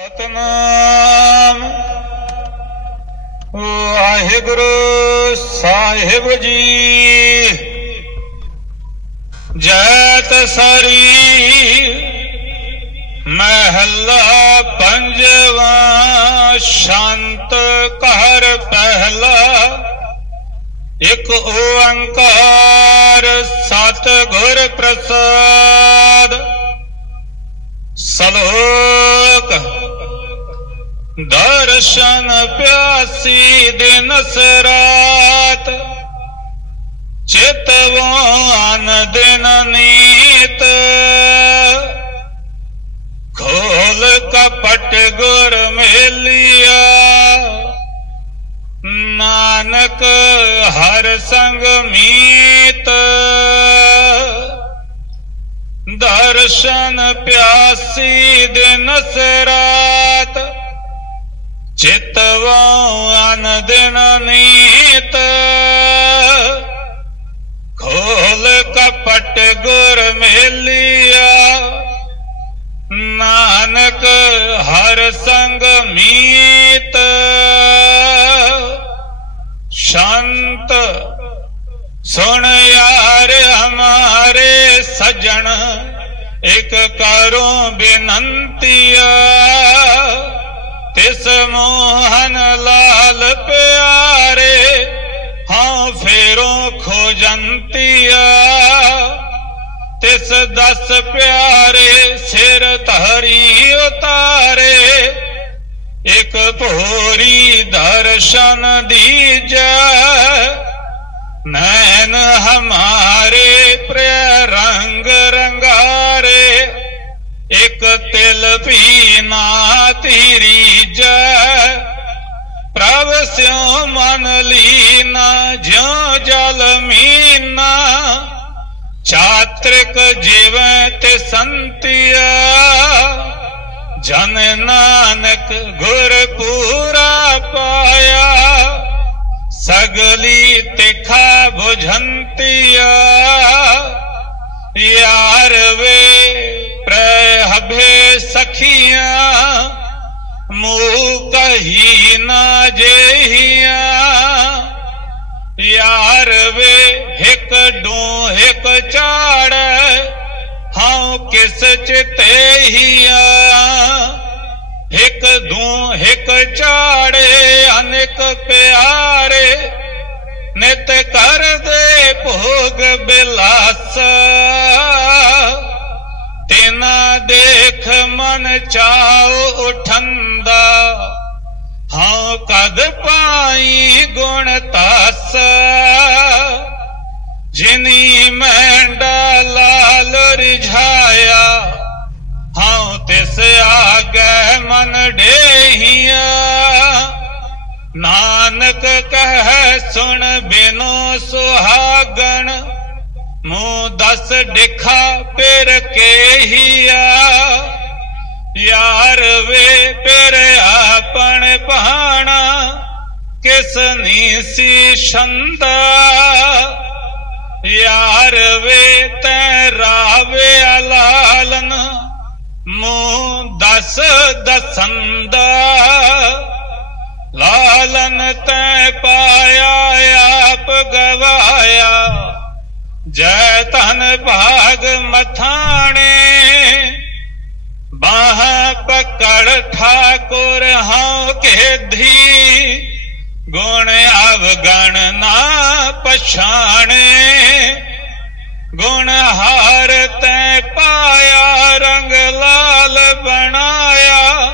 ਸਤਨਾਮ ਵਾਹਿਗੁਰੂ ਸਾਹਿਬ ਜੀ। ਜੈ ਤਸਰੀ ਮਹੱਲਾ ਪੰਜਵਾ ਸ਼ਾਂਤ ਘਰ ਪਹਿਲਾ। ਇਕ ਓੰਕਾਰ ਸਤ ਗੁਰ ਪ੍ਰਸਾਦ। ਸਲੋਕ ਦਰਸ਼ਨ ਪਿਆਸੀ ਦਿਨ ਸਰਾਤ। ਚਿਤਵਾਨ ਦਿਨ ਨੀਤ। ਖੋਲ ਕਪਟ ਗੁਰ ਮੇਲਿਆ। ਨਾਨਕ ਹਰ ਸੰਗ ਮੀਤ। ਦਰਸ਼ਨ ਪਿਆਸੀ ਦਿਨ ਸਰਾਤ। ਚਿਤਵੋ ਅਨ ਦਿਨ ਨੀਤ। ਖੋਲ ਕਪਟ ਗੁਰ ਮੇਲਿਆ। ਨਾਨਕ ਹਰ ਸੰਗ ਮੀਤ। ਸ਼ਾਂਤ ਸੁਣ ਯਾਰ ਹਮਾਰੇ ਸਜਣ, ਇਕ ਕਰੋ ਬੇਨੰਤੀਆ। ਤਿਸ ਮੋਹਨ ਲਾਲ ਪਿਆਰੇ, ਹਾਂ ਫੇਰੋ ਖੋਜੰਤੀਆ ਤਿਸ ਦਸ ਪਿਆਰੇ ਸਿਰ ਧਰੀ ਉਤਾਰੇ, ਇਕ ਭੋਰੀ ਦਰਸ਼ਨ ਦੀਜੈ। ਨੈਣ ਹਮਾਰੇ ਪ੍ਰਿਯ ਰੰਗ ਰੰਗਾਰੇ, ਇਕ ਤਿਲ ਵੀ ਨਾ ਤੇਰੀ ਪ੍ਰਭ ਸਿਉ ਮਨ ਲੀਨਾ, ਜਿਉ ਜਲ ਮੀਨਾ। ਚਾਤ੍ਰਿਕ ਜੀਵੈ ਤੇ ਸੰਤਿਆ ਜਨ ਨਾਨਕ ਗੁਰ ਪੂਰਾ ਪਾਇਆ। ਸਗਲੀ ਤਿਖਾ ਬੁਝੰਤਿਆ ਯਾਰ ਵੇ, ਪ੍ਰਹਭੇ ਸਖੀਆਂ ਮੂਹ ਕਹੀ ਨਾ ਜੇਹੀਆਂ। ਯਾਰ ਵੇ, ਇੱਕ ਡੂ ਇੱਕ ਚਾੜ ਹਾਂ ਕਿਸ ਚਿਤੇ ਹੀਆ। ਇੱਕ ਦੂ ਇੱਕ ਝਾੜੇ, ਅਨੇਕ ਪਿਆਰੇ, ਨਿਤ ਕਰਦੇ ਭੋਗ ਬਿਲਾਸ। ਤੇਨਾ ਦੇਖ ਮਨ ਚਾਉ ਉਠੰਦਾ, ਹਾਂ ਕਦ ਪਾਈ ਗੁਣ ਤਾਸ। ਜਿਨੀ ਮੈਂਡਾ ਲਾਲ ਰਿਝਾਇਆ, ਹਾਂ ਤਿਸ ਆਗੇ ਮਨ ਢੇਹੀਆਂ ਨਾਨਕ ਕਹਿ ਸੁਣ ਬਿਨੋ ਸੁਹਾ ਮੂੰ ਦਸ ਡਿਖਾ ਪਿਰ ਕੇਹੀਆ। ਯਾਰ ਵੇ ਪਿਰ ਆਪਣ ਪਾਣਾ ਕਿਸ ਨੀਸੀ ਛੰਦਾ। ਯਾਰ ਵੇ ਤੈ ਰਾਵੇ ਲਾਲਨ ਮੂੰ ਦਸ ਦਸੰਦਾ। ਲਾਲਨ ਤੈ ਪਾਇਆ, ਆਪ ਗਵਾਇਆ। ਜੈ ਧਨ ਭਾਗ ਮਥਾਣੇ, ਬਾਹ ਪਕੜ ਠਾਕੁਰ ਹਾਂ ਕੇਧੀ, ਗੁਣ ਅਵਗਣ ਨਾ ਪਛਾਣੇ, ਗੁਣ ਹਾਰ ਤੈ ਪਾਇਆ, ਰੰਗ ਲਾਲ ਬਣਾਇਆ,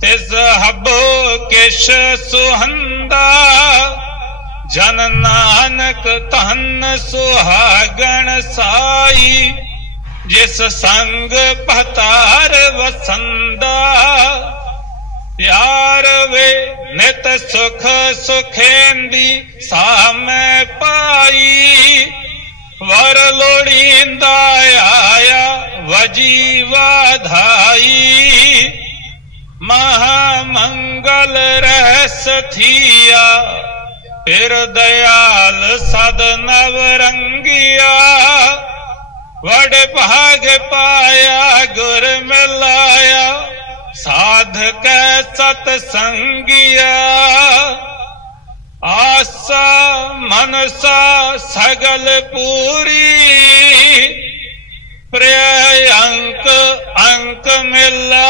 ਤਿਸ ਹਬੋ ਕਿਛ ਸੁਹੰਦਾ ਜਨ ਨਾਨਕ ਧਨ ਸੁਹਾਗਣ ਸਾਈ, ਜਿਸ ਸੰਗ ਭਤਾਰ ਵਸੰਦਾ। ਪਿਆਰ ਵੇ ਨਿਤ ਸੁਖ ਸੁਖੇਂਦੀ ਸਾਮੈ ਪਾਈ, ਵਰ ਲੋੜੀਂਦਾ ਆਇਆ ਵਜੀ ਵਾਧਾਈ। ਮਹਾ ਮੰਗਲ ਰਹਿ ਸਥੀਆ ਫਿਰ ਦਇਆਲ ਸਦ ਨਵ ਰੰਗਿਆ ਵਡ ਭਾਗ ਪਾਇਆ, ਗੁਰ ਮਿਲਾਇਆ, ਸਾਧ ਕੈ ਸਤ ਸੰਗਿਆ। ਆਸਾ ਮਨਸਾ ਸਗਲ ਪੂਰੀ, ਪ੍ਰਯ ਅੰਕ ਅੰਕ ਮਿਲਾਈ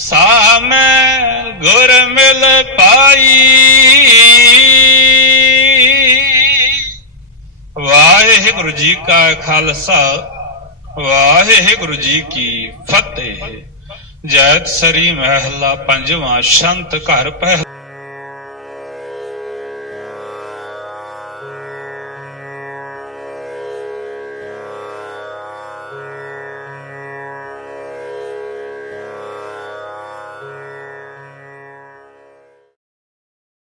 ਸਾਮੈ ਗੁਰ ਮਿਲ ਪਾਈ। ਵਾਹਿਗੁਰੂ ਜੀ ਕਾ ਖਾਲਸਾ, ਵਾਹਿਗੁਰੂ ਜੀ ਕੀ ਫਤਿਹ। ਜੈਤ ਸਰੀ ਮਹਿਲਾ ਪੰਜਵਾਂ, ਸ਼ੰਤ ਘਰ ਪਹਿਲਾ